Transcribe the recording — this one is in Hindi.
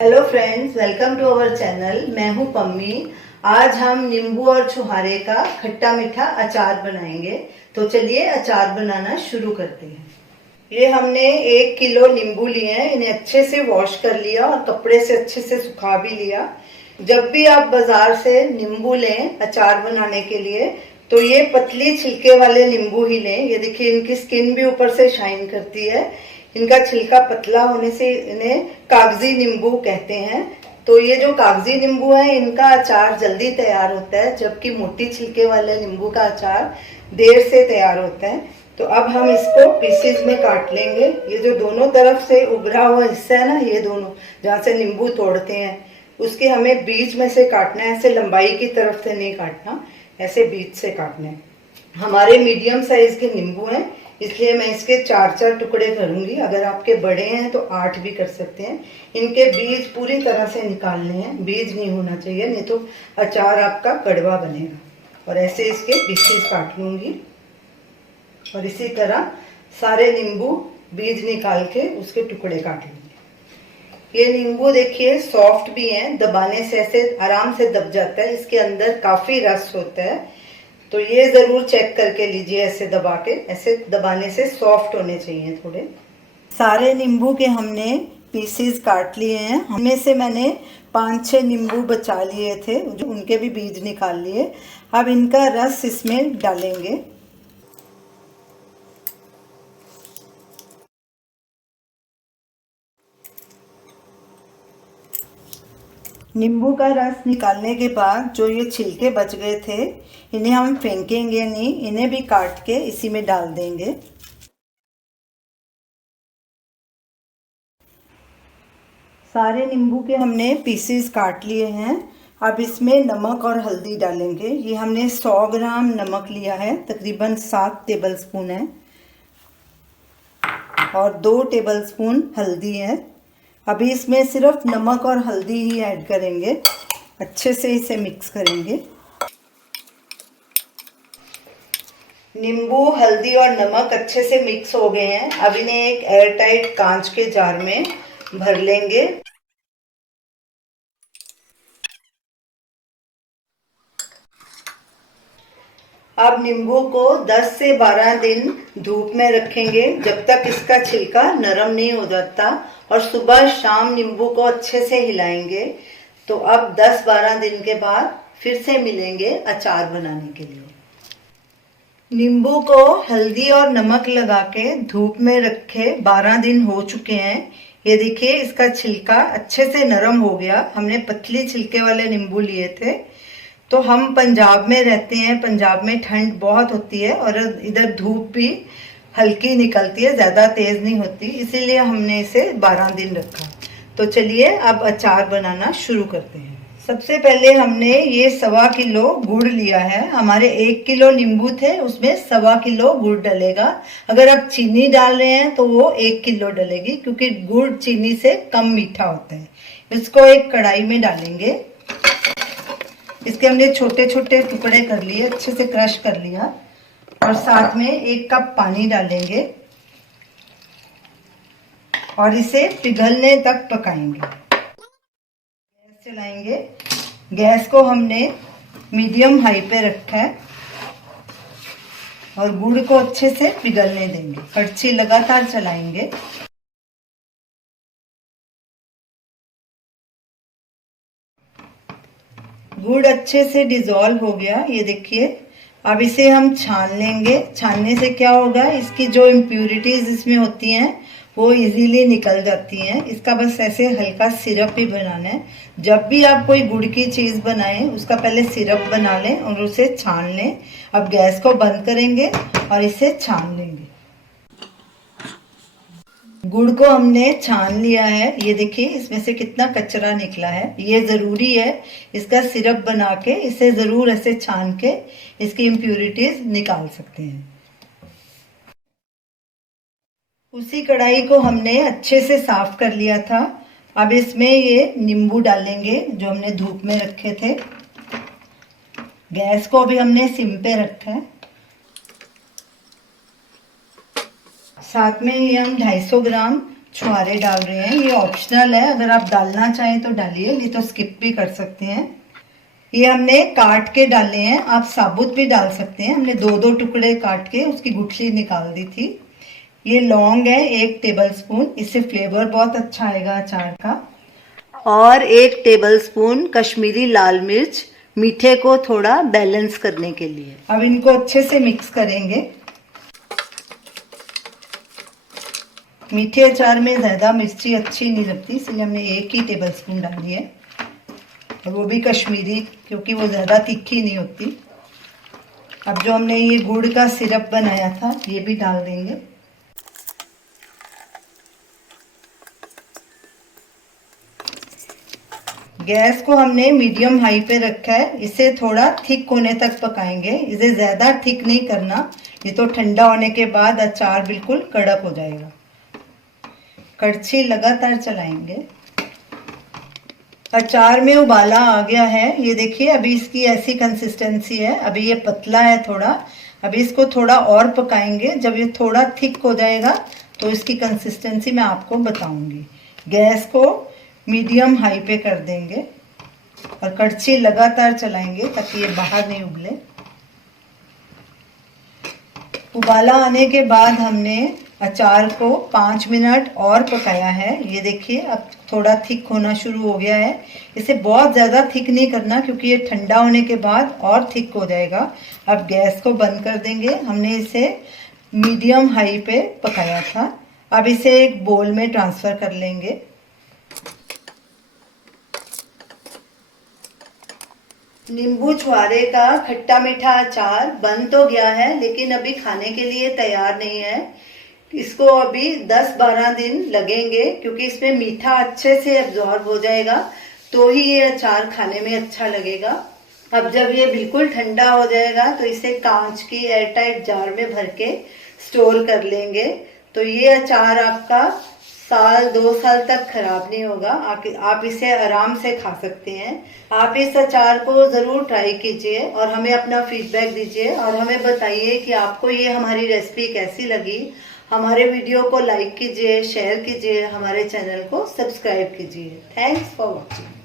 Hello friends, welcome to our channel. मैं हूं पम्मी। आज हम नींबू और छुहारे का खट्टा मीठा अचार बनाएंगे। तो चलिए अचार बनाना शुरू करते हैं। ये हमने 1 किलो नींबू लिए हैं। इन्हें अच्छे से वॉश कर लिया और कपड़े से अच्छे से सुखा भी लिया। जब भी आप बाजार से नींबू लें अचार बनाने के लिए तो ये पतली छिलके वाले नींबू ही लें। ये देखिए, इनकी स्किन भी ऊपर से शाइन करती है। इनका छिलका पतला होने से इन्हें कागजी नींबू कहते हैं। तो ये जो कागजी नींबू है इनका अचार जल्दी तैयार होता है, जबकि मोटी छिलके वाले नींबू का अचार देर से तैयार होता है। तो अब हम इसको पीसेस में काट लेंगे। ये जो दोनों तरफ से उभरा हुआ हिस्सा है ना, ये दोनों जहाँ से नींबू तोड़ते हैं, उसके हमें बीच में से काटना है। ऐसे लंबाई की तरफ से नहीं काटना, ऐसे बीच से काटना है। हमारे मीडियम साइज के नींबू हैं, इसलिए मैं इसके 4-4 टुकड़े करूंगी। अगर आपके बड़े हैं तो 8 भी कर सकते हैं। इनके बीज पूरी तरह से निकालने हैं, बीज नहीं होना चाहिए, नहीं तो अचार आपका कड़वा बनेगा। और ऐसे इसके पीसेस काट लूंगी और इसी तरह सारे नींबू बीज निकाल के उसके टुकड़े काट लूंगी। ये नींबू देखिए सॉफ्ट भी हैं, दबाने से ऐसे आराम से दब जाता है। इसके अंदर काफी रस होता है, तो ये जरूर चेक करके लीजिए। ऐसे दबा के, ऐसे दबाने से सॉफ्ट होने चाहिए थोड़े। सारे नींबू के हमने पीसेस काट लिए हैं। हमें से मैंने 5-6 नींबू बचा लिए थे, जो उनके भी बीज निकाल लिए। अब इनका रस इसमें डालेंगे। नींबू का रस निकालने के बाद जो ये छिलके बच गए थे, इन्हें हम फेंकेंगे नहीं, इन्हें भी काट के इसी में डाल देंगे। सारे नींबू के हमने पीसेस काट लिए हैं। अब इसमें नमक और हल्दी डालेंगे। ये हमने 100 ग्राम नमक लिया है, तकरीबन 7 टेबलस्पून है, और 2 टेबलस्पून हल्दी है। अभी इसमें सिर्फ नमक और हल्दी ही ऐड करेंगे। अच्छे से इसे मिक्स करेंगे। नींबू, हल्दी और नमक अच्छे से मिक्स हो गए हैं। अब इन्हें एक एयरटाइट कांच के जार में भर लेंगे। अब नींबू को 10 से 12 दिन धूप में रखेंगे, जब तक इसका छिलका नरम नहीं हो जाता। और सुबह शाम नींबू को अच्छे से हिलाएंगे। तो अब 10-12 दिन के बाद फिर से मिलेंगे अचार बनाने के लिए। नींबू को हल्दी और नमक लगा के धूप में रखे 12 दिन हो चुके हैं। ये देखिए, इसका छिलका अच्छे से नरम हो गया। हमने पतली छिलके वाले नींबू लिए थे। तो हम पंजाब में रहते हैं, पंजाब में ठंड बहुत होती है और इधर धूप भी हल्की निकलती है, ज़्यादा तेज़ नहीं होती, इसीलिए हमने इसे 12 दिन रखा। तो चलिए अब अचार बनाना शुरू करते हैं। सबसे पहले हमने ये 1.25 किलो गुड़ लिया है। हमारे 1 किलो नींबू थे, उसमें 1.25 किलो गुड़ डलेगा। अगर आप चीनी डाल रहे हैं तो वो 1 किलो डलेगी, क्योंकि गुड़ चीनी से कम मीठा होता है। इसको एक कढ़ाई में डालेंगे। इसके हमने छोटे छोटे टुकड़े कर लिए, अच्छे से क्रश कर लिया। और साथ में 1 कप पानी डालेंगे और इसे पिघलने तक पकाएंगे। गैस चलाएंगे। गैस को हमने मीडियम हाई पे रखा है और गुड़ को अच्छे से पिघलने देंगे। कड़छी लगातार चलाएंगे। गुड़ अच्छे से डिजोल्व हो गया, ये देखिए। अब इसे हम छान लेंगे। छानने से क्या होगा, इसकी जो इम्प्यूरिटीज इसमें होती हैं वो इजीली निकल जाती हैं। इसका बस ऐसे हल्का सिरप ही बनाना है। जब भी आप कोई गुड़ की चीज़ बनाएं, उसका पहले सिरप बना लें और उसे छान लें। अब गैस को बंद करेंगे और इसे छान लेंगे। गुड़ को हमने छान लिया है। ये देखिए, इसमें से कितना कचरा निकला है। ये ज़रूरी है, इसका सिरप बना के इसे ज़रूर ऐसे छान के इसकी इम्प्यूरिटीज निकाल सकते हैं। उसी कढ़ाई को हमने अच्छे से साफ कर लिया था। अब इसमें ये नींबू डालेंगे जो हमने धूप में रखे थे। गैस को भी हमने सिम पे रखा है। साथ में ये हम 250 ग्राम छुहारे डाल रहे हैं। ये ऑप्शनल है, अगर आप डालना चाहें तो डालिए, नहीं तो स्किप भी कर सकते हैं। ये हमने काट के डाले हैं, आप साबुत भी डाल सकते हैं। हमने 2-2 टुकड़े काट के उसकी गुठली निकाल दी थी। ये लौंग है 1 टेबलस्पून, इससे फ्लेवर बहुत अच्छा आएगा अचार का। और 1 टेबलस्पून कश्मीरी लाल मिर्च, मीठे को थोड़ा बैलेंस करने के लिए। अब इनको अच्छे से मिक्स करेंगे। मीठे अचार में ज़्यादा मिर्ची अच्छी नहीं लगती, इसलिए हमने 1 ही टेबलस्पून डाली है, और वो भी कश्मीरी, क्योंकि वो ज़्यादा तीखी नहीं होती। अब जो हमने ये गुड़ का सिरप बनाया था ये भी डाल देंगे। गैस को हमने मीडियम हाई पे रखा है। इसे थोड़ा थिक होने तक पकाएंगे, इसे ज़्यादा थिक नहीं करना, ये तो ठंडा होने के बाद अचार बिल्कुल कड़क हो जाएगा। कड़छी लगातार चलाएंगे। अचार में उबाला आ गया है, ये देखिए अभी इसकी ऐसी कंसिस्टेंसी है, अभी ये पतला है थोड़ा। अभी इसको थोड़ा और पकाएंगे, जब ये थोड़ा थिक हो जाएगा तो इसकी कंसिस्टेंसी मैं आपको बताऊंगी। गैस को मीडियम हाई पे कर देंगे और कड़छी लगातार चलाएंगे ताकि ये बाहर नहीं उबले। उबाला आने के बाद हमने अचार को 5 मिनट और पकाया है। ये देखिए अब थोड़ा थिक होना शुरू हो गया है। इसे बहुत ज़्यादा थिक नहीं करना, क्योंकि ये ठंडा होने के बाद और थिक हो जाएगा। अब गैस को बंद कर देंगे। हमने इसे मीडियम हाई पे पकाया था। अब इसे एक बोल में ट्रांसफ़र कर लेंगे। नींबू छुहारे का खट्टा मीठा अचार बन तो गया है, लेकिन अभी खाने के लिए तैयार नहीं है। इसको अभी 10-12 दिन लगेंगे, क्योंकि इसमें मीठा अच्छे से एब्जॉर्ब हो जाएगा, तो ही ये अचार खाने में अच्छा लगेगा। अब जब ये बिल्कुल ठंडा हो जाएगा तो इसे कांच की एयरटाइट जार में भर के स्टोर कर लेंगे। तो ये अचार आपका 1-2 साल तक खराब नहीं होगा। आप इसे आराम से खा सकते हैं। आप इस अचार को ज़रूर ट्राई कीजिए और हमें अपना फीडबैक दीजिए, और हमें बताइए कि आपको ये हमारी रेसिपी कैसी लगी। हमारे वीडियो को लाइक कीजिए, शेयर कीजिए, हमारे चैनल को सब्सक्राइब कीजिए। Thanks for watching.